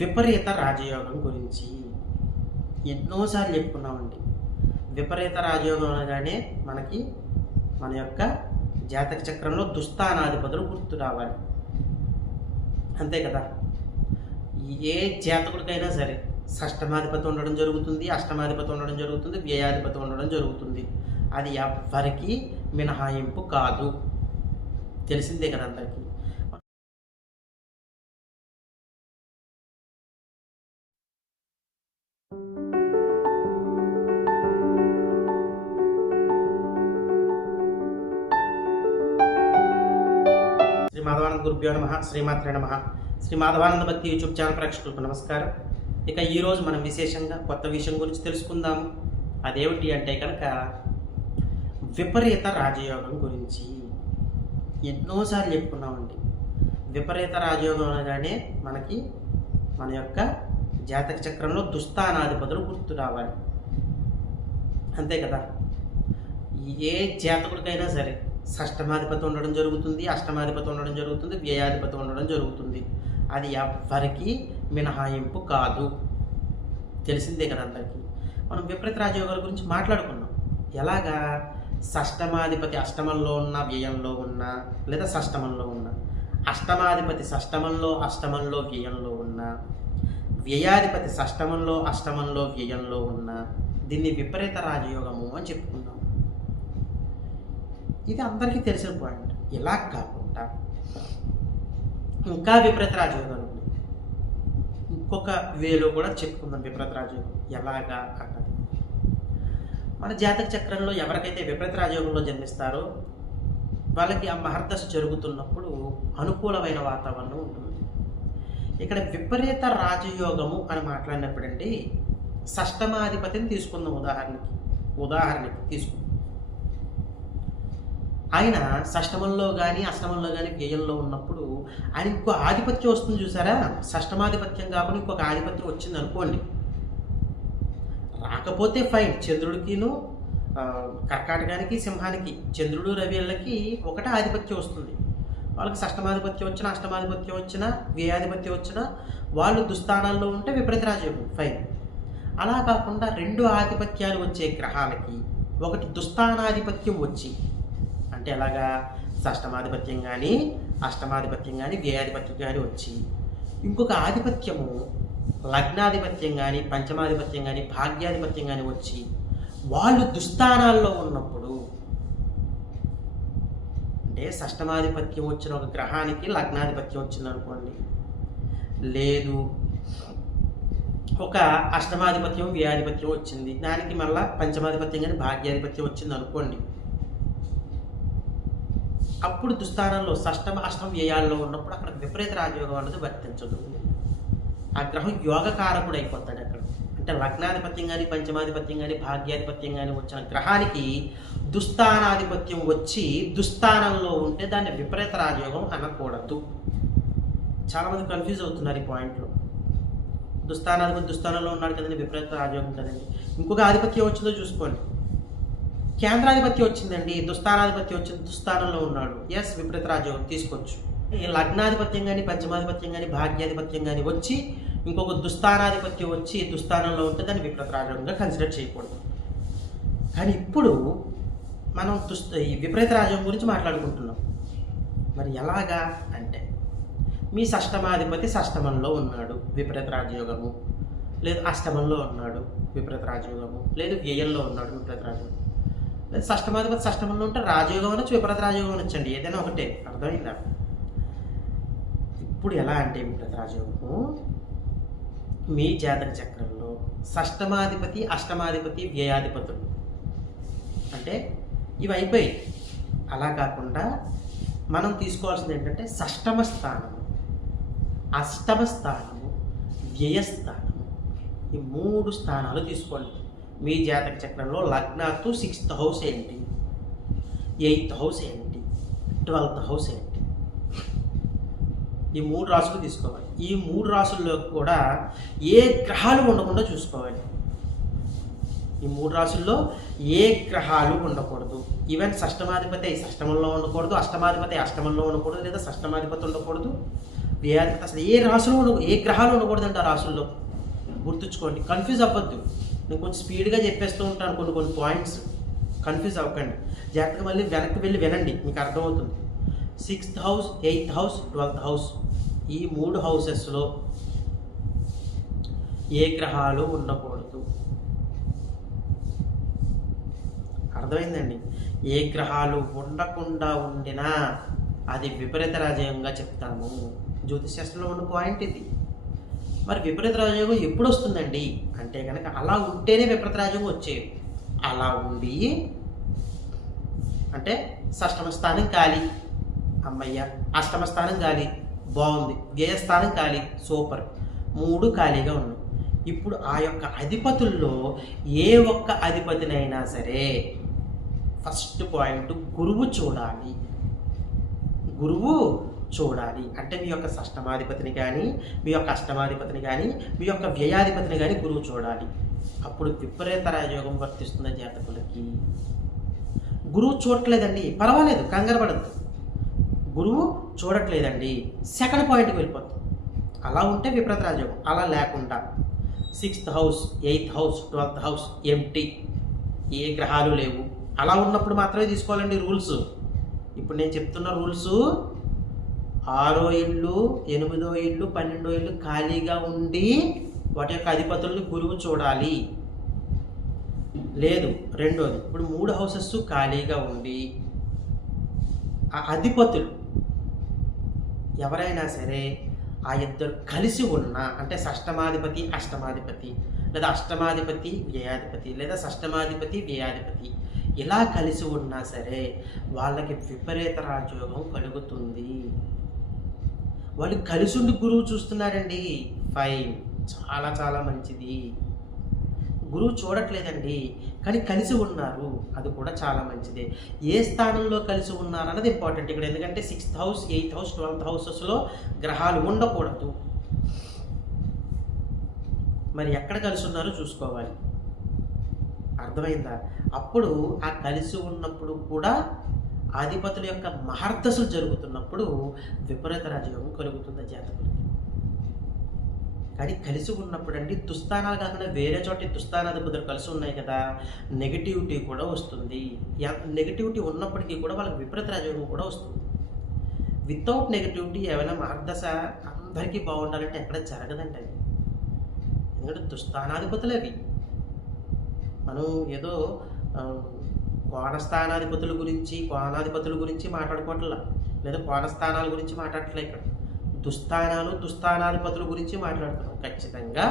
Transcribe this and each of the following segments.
విపరీత రాజయోగం గురించి ఎన్నోసార్లు చెప్పుకున్నామండి. విపరీత రాజయోగం అనగానే మనకి మన యొక్క జాతక చక్రంలో దుస్థానాధిపతులు గుర్తు రావాలి. అంతే కదా? ఏ జాతకుడికైనా సరే షష్టమాధిపతి ఉండడం జరుగుతుంది అష్టమాధిపతి ఉండడం జరుగుతుంది వ్యయాధిపతి ఉండడం జరుగుతుంది. అది ఎవ్వరికీ మినహాయింపు కాదు. తెలిసిందే కదా అందరికీ? శ్రీ మాధవానంద గురుభ్యో నమ శ్రీమాత్రే నమ. శ్రీ మాధవానంద భక్తి యూట్యూబ్ ఛానల్ ప్రేక్షకులకు నమస్కారం. ఇక ఈరోజు మనం విశేషంగా కొత్త విషయం గురించి తెలుసుకుందాము. అదేమిటి అంటే కనుక విపరీత రాజయోగం గురించి ఎన్నోసార్లు చెప్పుకున్నామండి. విపరీత రాజయోగం అనగానే మనకి మన యొక్క జాతక చక్రంలో దుస్థానాధిపతులు గుర్తు రావాలి. అంతే కదా? ఏ జాతకుడికైనా సరే షష్టమాధిపతి ఉండడం జరుగుతుంది అష్టమాధిపతి ఉండడం జరుగుతుంది వ్యయాధిపతి ఉండడం జరుగుతుంది. అది ఎవ్వరికీ మినహాయింపు కాదు. తెలిసిందే కదా అందరికీ? మనం విపరీత రాజయోగాల గురించి మాట్లాడుకున్నాం. ఎలాగా? షష్టమాధిపతి అష్టమంలో ఉన్న వ్యయంలో ఉన్న లేదా షష్టమంలో ఉన్న. అష్టమాధిపతి షష్టమంలో అష్టమంలో వ్యయంలో ఉన్న. వ్యయాధిపతి షష్టమంలో అష్టమంలో వ్యయంలో ఉన్న దీన్ని విపరీత రాజయోగము అని చెప్పుకున్నాం ఇది అందరికీ తెలిసిన పాయింట్. ఇలా కాకుండా ఇంకా విపరీత రాజయోగాలు ఉన్నాయి. ఇంకొక వేలో కూడా చెప్పుకుందాం విపరీత రాజయోగం. ఎలాగా అన్నది. మన జాతక చక్రంలో ఎవరికైతే విపరీత రాజయోగంలో జన్మిస్తారో వాళ్ళకి ఆ మహర్దశ జరుగుతున్నప్పుడు అనుకూలమైన వాతావరణం ఉంటుంది. ఇక్కడ విపరీత రాజయోగము అని మాట్లాడినప్పుడండి షష్టమాధిపతిని తీసుకుందాం ఉదాహరణకి ఉదాహరణకి తీసుకుందాం. ఆయన షష్టమంలో కానీ అష్టమంలో కానీ వ్యయంలో ఉన్నప్పుడు ఆయన ఇంకో ఆధిపత్యం వస్తుంది చూసారా? షష్టమాధిపత్యం కాకుండా ఇంకొక ఆధిపత్యం వచ్చింది అనుకోండి. రాకపోతే ఫైన్ చంద్రుడికిను కర్కాటకానికి సింహానికి చంద్రుడు రవిళ్ళకి ఒకటే ఆధిపత్యం వస్తుంది. వాళ్ళకి షష్టమాధిపత్యం వచ్చినా అష్టమాధిపత్యం వచ్చినా వ్యయాధిపత్యం వచ్చినా వాళ్ళు దుస్థానాల్లో ఉంటే విపరీత రాజయోగం ఫైన్ అలా కాకుండా రెండు ఆధిపత్యాలు వచ్చే గ్రహాలకి ఒకటి దుస్థానాధిపత్యం వచ్చి అంటే ఎలాగా? షష్టమాధిపత్యం కానీ అష్టమాధిపత్యం కానీ వ్యయాధిపత్యం కానీ వచ్చి ఇంకొక ఆధిపత్యము లగ్నాధిపత్యం కానీ పంచమాధిపత్యం కానీ భాగ్యాధిపత్యం కానీ వచ్చి వాళ్ళు దుస్థానాల్లో ఉన్నప్పుడు అంటే షష్టమాధిపత్యం వచ్చిన ఒక గ్రహానికి లగ్నాధిపత్యం వచ్చింది అనుకోండి లేదు. ఒక అష్టమాధిపత్యం వ్యాధిపత్యం వచ్చింది. దానికి మళ్ళా పంచమాధిపత్యం కానీ భాగ్యాధిపత్యం వచ్చింది అనుకోండి అప్పుడు దుస్థానంలో షష్టమ అష్టమ వ్యయాల్లో ఉన్నప్పుడు అక్కడ విపరీత రాజయోగం అన్నది వర్తించదు. ఆ గ్రహం యోగకారకుడు అయిపోతాడు అక్కడ. అంటే లగ్నాధిపత్యం కానీ పంచమాధిపత్యం కానీ భాగ్యాధిపత్యం కానీ వచ్చిన గ్రహానికి దుస్థానాధిపత్యం వచ్చి దుస్థానంలో ఉంటే దాన్ని విపరీత రాజయోగం అనకూడదు. చాలామంది కన్ఫ్యూజ్ అవుతున్నారు ఈ పాయింట్లో దుస్థానాధిపతి దుస్థానంలో ఉన్నాడు కదండి విపరీత రాజయోగం కదండి. ఇంకొక ఆధిపత్యం వచ్చిందో చూసుకోండి. కేంద్రాధిపత్యం వచ్చిందండి దుస్థానాధిపత్యం వచ్చింది దుస్థానంలో ఉన్నాడు. ఎస్ విపరీత రాజయోగం తీసుకోవచ్చు. ఈ లగ్నాధిపత్యం కానీ పంచమాధిపత్యం కానీ భాగ్యాధిపత్యం కానీ వచ్చి ఇంకొక దుస్థానాధిపత్యం వచ్చి దుస్థానంలో ఉంటే దాన్ని విపరీత రాజయోగంగా కన్సిడర్ చేయకూడదు. కానీ ఇప్పుడు మనం దుస్త ఈ విపరీత రాజ్యం గురించి మాట్లాడుకుంటున్నాం. మరి ఎలాగా అంటే మీ షష్టమాధిపతి షష్టమంలో ఉన్నాడు విపరీత రాజయోగము. లేదు అష్టమంలో ఉన్నాడు విపరీత రాజయోగము. లేదు వ్యయంలో ఉన్నాడు విపరీత రాజయోగం. లేదు షష్టమాధిపతి షష్టమంలో ఉంటే రాజయోగం అనొచ్చు విపరీత రాజయోగం అనొచ్చండి ఏదైనా ఒకటే అర్థమైందా? ఇప్పుడు ఎలా అంటే విపరీత రాజయోగము? మీ జాతక చక్రంలో షష్టమాధిపతి అష్టమాధిపతి వ్యయాధిపతులు. అంటే ఇవి అయిపోయి అలా కాకుండా మనం తీసుకోవాల్సింది ఏంటంటే షష్టమ స్థానము అష్టమ స్థానము వ్యయస్థానము ఈ మూడు స్థానాలు తీసుకోండి. మీ జాతక చక్రంలో లగ్నాత్తు సిక్స్త్ హౌస్ ఏంటి? ఎయిత్ హౌస్ ఏంటి? ట్వెల్త్ హౌస్ ఏంటి? ఈ మూడు రాసులు తీసుకోవాలి. ఈ మూడు రాసుల్లో కూడా ఏ గ్రహాలు ఉండకుండా చూసుకోవాలి. ఈ మూడు రాసుల్లో ఏ గ్రహాలు ఉండకూడదు. ఈవెన్ షష్టమాధిపతి షష్టమంలో ఉండకూడదు అష్టమాధిపతి అష్టమంలో ఉండకూడదు లేదా షష్టమాధిపతి ఉండకూడదు. వ్యాధిపతి అసలు ఏ రాశులు ఉండ ఏ గ్రహాలు ఉండకూడదండి ఆ రాశుల్లో. గుర్తుంచుకోండి కన్ఫ్యూజ్ అవ్వద్దు. నేను కొంచెం స్పీడ్గా చెప్పేస్తూ ఉంటాను కొన్ని కొన్ని పాయింట్స్ కన్ఫ్యూజ్ అవ్వకండి. జాగ్రత్తగా మళ్ళీ వెనక్కి వెళ్ళి వినండి మీకు అర్థమవుతుంది. Sixth house eighth house twelfth house ఈ మూడు హౌసెస్లో ఏ గ్రహాలు ఉండకూడదు. అర్థమైందండి. ఏ గ్రహాలు ఉండకుండా ఉండినా అది విపరీత రాజయోగంగా చెప్తాము. జ్యోతిశాస్త్రంలో ఉన్న పాయింట్ ఇది. మరి విపరీత రాజయోగం ఎప్పుడు వస్తుందండి? అంటే కనుక అలా ఉంటేనే విపరీత రాజయోగం వచ్చేది. అలా ఉండి అంటే షష్టమ స్థానం ఖాళీ. అమ్మయ్య అష్టమ స్థానం ఖాళీ. బాగుంది. వ్యయస్థానం ఖాళీ. సూపర్. మూడు ఖాళీగా ఉన్నాయి. ఇప్పుడు ఆ యొక్క అధిపతుల్లో ఏ ఒక్క అధిపతినైనా సరే ఫస్ట్ పాయింట్ గురువు చూడాలి. గురువు చూడాలి. అంటే మీ యొక్క షష్టమాధిపతిని కానీ మీ యొక్క అష్టమాధిపతిని కానీ మీ యొక్క వ్యయాధిపతిని కానీ గురువు చూడాలి. అప్పుడు విపరీత రాజయోగం వర్తిస్తున్న జాతకులకి. గురువు చూడట్లేదండి. పర్వాలేదు కంగారు పడద్దు. గురువు చూడట్లేదండి. సెకండ్ పాయింట్కి వెళ్ళిపోతుంది అలా ఉంటే విపరీత రాజయోగం. అలా లేకుండా. Sixth house eighth house twelfth house empty. ఏ గ్రహాలు లేవు. అలా ఉన్నప్పుడు మాత్రమే తీసుకోవాలండి రూల్స్. ఇప్పుడు నేను చెప్తున్న రూల్స్ ఆరో ఇల్లు ఎనిమిదో ఇల్లు పన్నెండో ఇల్లు ఖాళీగా ఉండి వాటి యొక్క అధిపతుల్ని గురువు చూడాలి. లేదు రెండోది ఇప్పుడు మూడు హౌసెస్ ఖాళీగా ఉండి ఆ అధిపతులు ఎవరైనా సరే ఆ ఇద్దరు కలిసి ఉన్న అంటే షష్టమాధిపతి అష్టమాధిపతి లేదా అష్టమాధిపతి వ్యయాధిపతి లేదా షష్టమాధిపతి వ్యయాధిపతి ఇలా కలిసి ఉన్నా సరే వాళ్ళకి విపరీత రాజయోగం కలుగుతుంది. వాళ్ళు కలిసి ఉండి గురువు చూస్తున్నారండి. ఫైన్. చాలా చాలా మంచిది. గురువు చూడట్లేదండి. కానీ కలిసి ఉన్నారు. అది కూడా చాలా మంచిదే. ఏ స్థానంలో కలిసి ఉన్నారు అన్నది ఇంపార్టెంట్ ఇక్కడ. ఎందుకంటే sixth house eighth house twelfth హౌసెస్లో గ్రహాలు ఉండకూడదు. మరి ఎక్కడ కలిసి ఉన్నారో చూసుకోవాలి. అర్థమైందా? అప్పుడు ఆ కలిసి ఉన్నప్పుడు కూడా ఆధిపతుల యొక్క మహర్దశలు జరుగుతున్నప్పుడు విపరీత రాజయోగం కలుగుతుంది జాతకులకి కానీ కలిసి ఉన్నప్పుడు అండి దుస్థానాలు కాకుండా వేరే చోట దుస్థానాధిపతులు కలిసి ఉన్నాయి కదా నెగిటివిటీ కూడా వస్తుంది. నెగిటివిటీ ఉన్నప్పటికీ కూడా వాళ్ళకి విపరీత రాజయోగం కూడా వస్తుంది. వితౌట్ నెగిటివిటీ ఏమైనా మార్గదశ అందరికీ బాగుండాలంటే ఎక్కడ జరగదండి అది. ఎందుకంటే దుస్థానాధిపతులు అవి మనం ఏదో కోణస్థానాధిపతుల గురించి కోణాధిపతుల గురించి మాట్లాడుకోవట్లా. లేదా కోణస్థానాల గురించి మాట్లాడట్లే ఇక్కడ. దుస్థానాలు దుస్థానాధిపతుల గురించి మాట్లాడుతున్నాం. ఖచ్చితంగా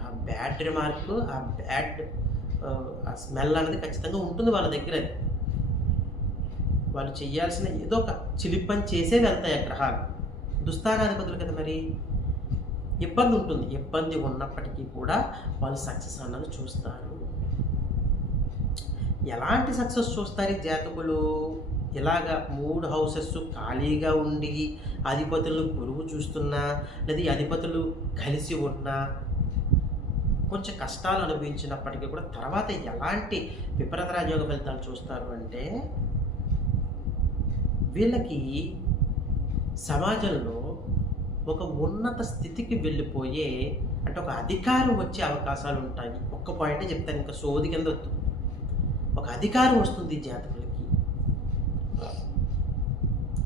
ఆ బ్యాడ్ రిమార్క్ ఆ బ్యాడ్ ఆ స్మెల్ అనేది ఖచ్చితంగా ఉంటుంది వాళ్ళ దగ్గర. వాళ్ళు చేయాల్సిన ఏదో ఒక చిలిపని చేసే వెళ్తాయి ఆ గ్రహాలు. దుస్థానాధిపతులు కదా మరి? ఇబ్బంది ఉంటుంది. ఇబ్బంది ఉన్నప్పటికీ కూడా వాళ్ళు సక్సెస్ అన్నది చూస్తారు. ఎలాంటి సక్సెస్ చూస్తారు ఈ జాతకులు? ఇలాగ మూడు హౌసెస్ ఖాళీగా ఉండి అధిపతులు గురువు చూస్తున్నా లేదా అధిపతులు కలిసి ఉన్నా కొంచెం కష్టాలు అనుభవించినప్పటికీ కూడా తర్వాత ఎలాంటి విపరీత రాజయోగ ఫలితాలు చూస్తారు అంటే వీళ్ళకి సమాజంలో ఒక ఉన్నత స్థితికి వెళ్ళిపోయే అంటే ఒక అధికారం వచ్చే అవకాశాలు ఉంటాయి. ఒక్క పాయింట్ చెప్తాను ఇంకా సోది కింద వద్దు. ఒక అధికారం వస్తుంది జాతకులకి.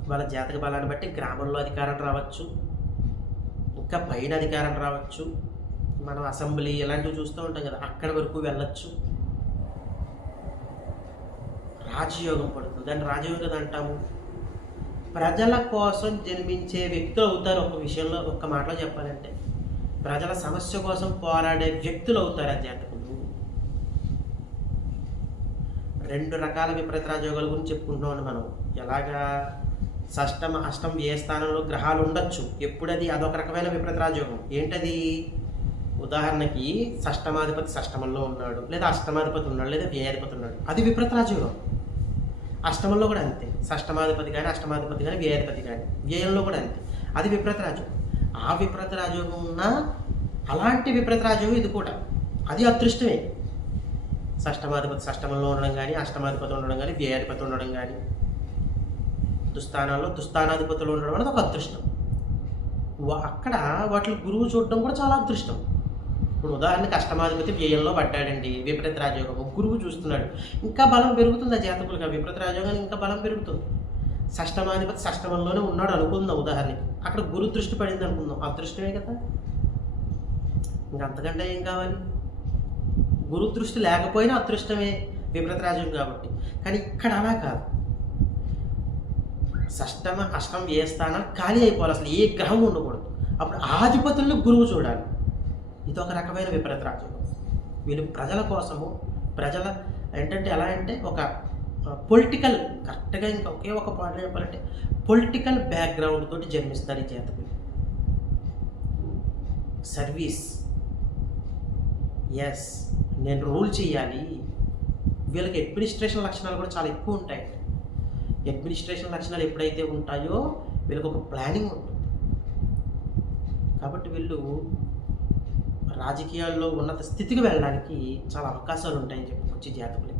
వాళ్ళ జాతక బలాన్ని బట్టి గ్రామంలో అధికారం రావచ్చు. ఇంకా పైన అధికారం రావచ్చు. మనం అసెంబ్లీ ఇలాంటివి చూస్తూ ఉంటాం కదా అక్కడి వరకు వెళ్ళచ్చు. రాజయోగం పడుతుంది. దాన్ని రాజయోగం అంటాము. ప్రజల కోసం జన్మించే వ్యక్తులు అవుతారు. ఒక విషయంలో ఒక్క మాటలో చెప్పాలంటే ప్రజల సమస్య కోసం పోరాడే వ్యక్తులు అవుతారు ఆ రెండు రకాల విపరీత రాజయోగాల గురించి చెప్పుకుంటున్నాం మనం. ఎలాగా? షష్టం అష్టం ఏ స్థానంలో గ్రహాలు ఉండొచ్చు? ఎప్పుడది? అదొక రకమైన విపరీత రాజయోగం ఏంటది? ఉదాహరణకి షష్టమాధిపతి షష్టమంలో ఉన్నాడు లేదా అష్టమాధిపతి ఉన్నాడు లేదా వ్యయాధిపతి ఉన్నాడు. అది విపరీత రాజయోగం అష్టమంలో కూడా అంతే. షష్టమాధిపతి కానీ అష్టమాధిపతి కానీ వ్యయాధిపతి కానీ. వ్యయంలో కూడా అంతే. అది విప్రత రాజయోగం ఆ విప్రత రాజయోగం ఉన్న అలాంటి విప్రత రాజయోగం ఇది కూడా. అది అదృష్టమే. షష్టమాధిపతి షష్టమంలో ఉండడం కానీ అష్టమాధిపతి ఉండడం కానీ వ్యయాధిపతి ఉండడం కానీ. దుస్థానాల్లో దుస్థానాధిపతులు ఉండడం అనేది ఒక అదృష్టం. అక్కడ వాటిని గురువు చూడడం కూడా చాలా అదృష్టం. ఇప్పుడు ఉదాహరణకి అష్టమాధిపతి వ్యయంలో పడ్డాడండి విపరీత రాజయోగం. గురువు చూస్తున్నాడు ఇంకా బలం పెరుగుతుంది ఆ జాతకులుగా విపరీత రాజయోగానికి ఇంకా బలం పెరుగుతుంది. షష్టమాధిపతి షష్టమంలోనే ఉన్నాడు అనుకుందాం ఉదాహరణకి. అక్కడ గురు దృష్టి పడింది అనుకుందాం. అదృష్టమే కదా. ఇంకా అంతకంటే ఏం కావాలి? గురు దృష్టి లేకపోయినా అదృష్టమే విపరీత రాజ్యం కాబట్టి. కానీ ఇక్కడ అలా కాదు. షష్టమ అష్టం ఏ స్థానం ఖాళీ అయిపోవాలి. అసలు ఏ గ్రహం ఉండకూడదు. అప్పుడు ఆధిపతుల్ని గురువు చూడాలి. ఇది ఒక రకమైన విపరీత రాజ్యం వీళ్ళు ప్రజల కోసము ప్రజల ఏంటంటే ఎలా అంటే ఒక పొలిటికల్ కరెక్ట్గా ఇంకా ఒకే ఒక పాయింట్ చెప్పాలంటే పొలిటికల్ బ్యాక్గ్రౌండ్ తోటి జన్మిస్తారు ఈ జాతకులు సర్వీస్ ఎస్ నేను రూల్ చేయాలి. వీళ్ళకి అడ్మినిస్ట్రేషన్ లక్షణాలు కూడా చాలా ఎక్కువ ఉంటాయి. అడ్మినిస్ట్రేషన్ లక్షణాలు ఎప్పుడైతే ఉంటాయో వీళ్ళకి ఒక ప్లానింగ్ ఉంటుంది. కాబట్టి వీళ్ళు రాజకీయాల్లో ఉన్నత స్థితికి వెళ్ళడానికి చాలా అవకాశాలు ఉంటాయని చెప్పుకోవచ్చు ఈ జాతకులకి.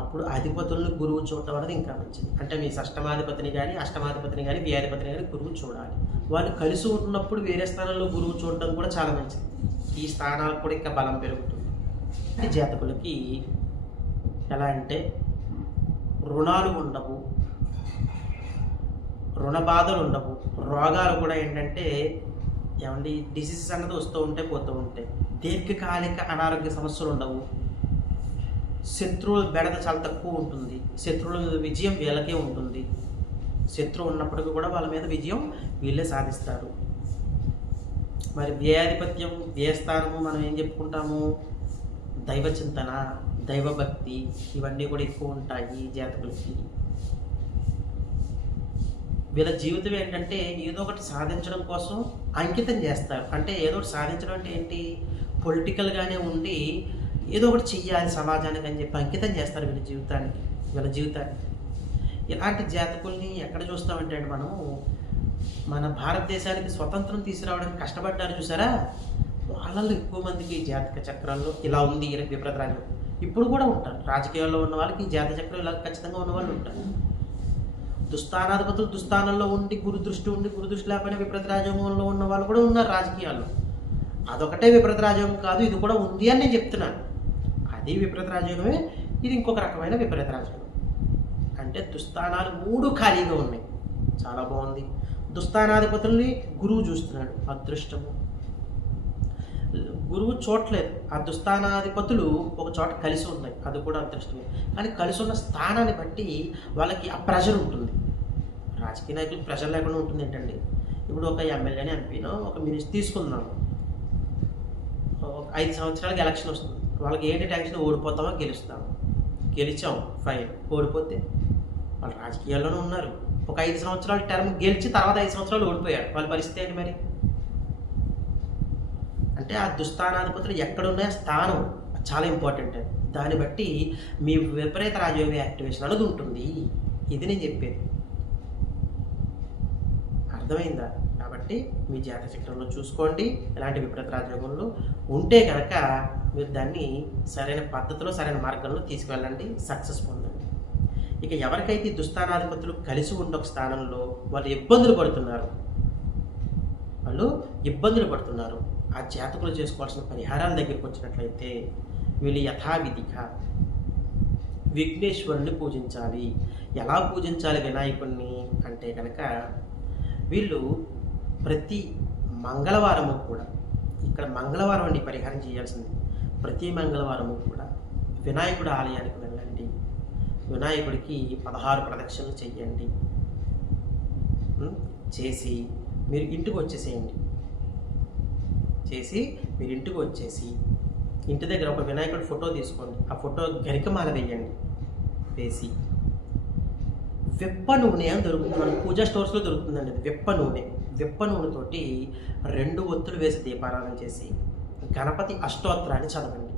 అప్పుడు అధిపతులను గురువు చూడటం అనేది ఇంకా మంచిది. అంటే మీ షష్టమాధిపతిని కానీ అష్టమాధిపతిని కానీ వ్యాధిపతిని కానీ గురువు చూడాలి. వాళ్ళు కలిసి ఉన్నప్పుడు వేరే స్థానంలో గురువు చూడడం కూడా చాలా మంచిది. ఈ స్థానాలకు కూడా ఇంకా బలం పెరుగుతుంది. జాతకులకి ఎలా అంటే రుణాలు ఉండవు. రుణ బాధలు ఉండవు. రోగాలు కూడా ఏంటంటే ఏమండి డిసీజెస్ అన్నది వస్తూ ఉంటే పోతూ ఉంటాయి దీర్ఘకాలిక అనారోగ్య సమస్యలు ఉండవు. శత్రువుల బెడద చాలా తక్కువ ఉంటుంది. శత్రువుల విజయం వీళ్ళకే ఉంటుంది. శత్రువు ఉన్నప్పటికీ కూడా వాళ్ళ మీద విజయం వీళ్ళే సాధిస్తారు. మరి వ్యయాధిపత్యం వ్యయస్థానము మనం ఏం చెప్పుకుంటాము? దైవ చింతన దైవభక్తి ఇవన్నీ కూడా ఎక్కువ ఉంటాయి జాతకులకి. వీళ్ళ జీవితం ఏంటంటే ఏదో ఒకటి సాధించడం కోసం అంకితం చేస్తారు. అంటే ఏదో ఒకటి సాధించడం అంటే ఏంటి? పొలిటికల్గానే ఉండి ఏదో ఒకటి చెయ్యాలి సమాజానికి అని చెప్పి అంకితం చేస్తారు వీళ్ళ జీవితానికి వీళ్ళ జీవితానికి ఇలాంటి జాతకుల్ని ఎక్కడ చూస్తామంటే అండి మన? భారతదేశానికి స్వతంత్రం తీసుకురావడానికి కష్టపడ్డారు చూసారా? వాళ్ళల్లో ఎక్కువ మందికి జాతక చక్రాల్లో ఇలా ఉంది ఈ విపరీత ఇప్పుడు కూడా ఉంటారు. రాజకీయాల్లో ఉన్న వాళ్ళకి జాతక చక్రం ఇలా ఖచ్చితంగా ఉన్న వాళ్ళు ఉంటారు. దుస్థానాధిపతులు దుస్థానంలో ఉండి గురు దృష్టి ఉండి గురు దృష్టి లేకపోయినా విపరీత రాజయోగంలో ఉన్న వాళ్ళు కూడా ఉన్నారు రాజకీయాల్లో. అదొకటే విపరీత రాజయోగం కాదు ఇది కూడా ఉంది అని నేను చెప్తున్నాను. అది విపరీత రాజయోగమే ఇది ఇంకొక రకమైన విపరీత రాజయోగం. అంటే దుస్థానాలు మూడు ఖాళీగా ఉన్నాయి. చాలా బాగుంది. దుస్థానాధిపతుల్ని గురువు చూస్తున్నాడు అదృష్టము. గురువు చూడలేదు ఆ దుస్థానాధిపతులు ఒక చోట కలిసి ఉన్నాయి అది కూడా అదృష్టమే. కానీ కలిసి ఉన్న స్థానాన్ని బట్టి వాళ్ళకి ఆ ప్రెషర్ ఉంటుంది. రాజకీయ నాయకులకు ప్రెషర్ లేకుండా ఉంటుంది ఏంటండి? ఇప్పుడు ఒక ఎమ్మెల్యేని ఎంపీనో ఒక మినిస్టర్ తీసుకుందాము ఒక ఐదు సంవత్సరాలకి ఎలక్షన్ వస్తుంది. వాళ్ళకి ఏంటి టెన్షన్? ఓడిపోతామో? గెలుస్తాము గెలిచాం. ఫైన్. ఓడిపోతే వాళ్ళు రాజకీయాల్లోనే ఉన్నారు. ఒక ఐదు సంవత్సరాలు టర్మ్ గెలిచి తర్వాత ఐదు సంవత్సరాలు ఓడిపోయాడు వాళ్ళ పరిస్థితి ఏంటి మరి? అంటే ఆ దుస్థానాధిపతులు ఎక్కడున్నాయో? స్థానం చాలా ఇంపార్టెంట్ దాన్ని బట్టి మీ విపరీత రాజయోగ యాక్టివేషన్ అనేది ఉంటుంది. ఇది నేను చెప్పేది. అర్థమైందా? కాబట్టి మీ జాతక చక్రంలో చూసుకోండి. ఇలాంటి విపరీత రాజయోగంలో ఉంటే కనుక మీరు దాన్ని సరైన పద్ధతిలో సరైన మార్గంలో తీసుకువెళ్ళండి. సక్సెస్ పొందండి. ఇక ఎవరికైతే దుస్థానాధిపతులు కలిసి ఉండే ఒక స్థానంలో వాళ్ళు ఇబ్బందులు పడుతున్నారు వాళ్ళు ఇబ్బందులు పడుతున్నారు ఆ జాతకులు చేసుకోవాల్సిన పరిహారాల దగ్గరికి వచ్చినట్లయితే వీళ్ళు యథావిధిగా విఘ్నేశ్వరుని పూజించాలి. ఎలా పూజించాలి వినాయకుడిని అంటే కనుక వీళ్ళు ప్రతి మంగళవారము కూడా ఇక్కడ మంగళవారం అండి పరిహారం చేయాల్సింది. ప్రతి మంగళవారము కూడా వినాయకుడి ఆలయానికి వెళ్ళండి. వినాయకుడికి పదహారు ప్రదక్షిణలు చేయండి చేసి మీరు ఇంటికి వచ్చేసేయండి. చేసి మీరు ఇంటికి వచ్చేసి ఇంటి దగ్గర ఒక వినాయకుడి ఫోటో తీసుకోండి. ఆ ఫోటో గరికమాల వేయండి. వేసి వెప్ప నూనె అని దొరుకుతుంది. మన పూజా స్టోర్స్లో దొరుకుతుందండి అది. వెప్ప నూనె. వెప్ప నూనెతోటి రెండు ఒత్తులు వేసి దీపారాధన చేసి గణపతి అష్టోత్తరాన్ని చదవండి.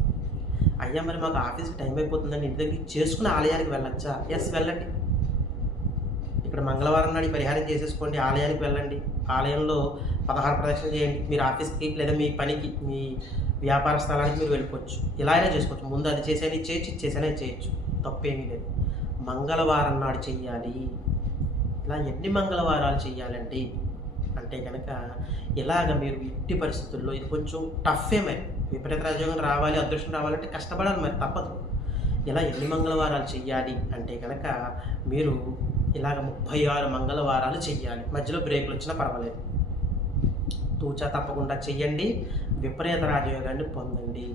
అయ్యా మరి మాకు ఆఫీస్కి టైం అయిపోతుందండి. ఇంటి దగ్గరికి చేసుకుని ఆలయానికి వెళ్ళొచ్చా? ఎస్ వెళ్ళండి. ఇక్కడ మంగళవారం నాడు పరిహారం చేసేసుకోండి. ఆలయానికి వెళ్ళండి. ఆలయంలో పదహారు ప్రదక్షిణలు చేయండి. మీరు ఆఫీస్కి లేదా మీ పనికి మీ వ్యాపార స్థలానికి మీరు వెళ్ళిపోవచ్చు. ఇలా అయినా చేసుకోవచ్చు. ముందు అది చేసేది చేయొచ్చు ఇది చేసేనే చేయొచ్చు తప్పేమీ లేదు. మంగళవారం నాడు చెయ్యాలి. ఇలా ఎన్ని మంగళవారాలు చెయ్యాలండి? అంటే కనుక ఇలాగ మీరు ఎట్టి పరిస్థితుల్లో ఇది కొంచెం టఫే మరి. విపరీత రాజయోగం రావాలి అదృష్టం రావాలంటే కష్టపడాలి మరి తప్పదు. ఇలా ఎన్ని మంగళవారాలు చెయ్యాలి అంటే కనుక మీరు ఇలాగ ముప్పై ఆరు మంగళవారాలు చెయ్యాలి. మధ్యలో బ్రేకులు వచ్చినా పర్వాలేదు. తూచా తప్పకుండా చెయ్యండి. విపరీత రాజయోగాన్ని పొందండి.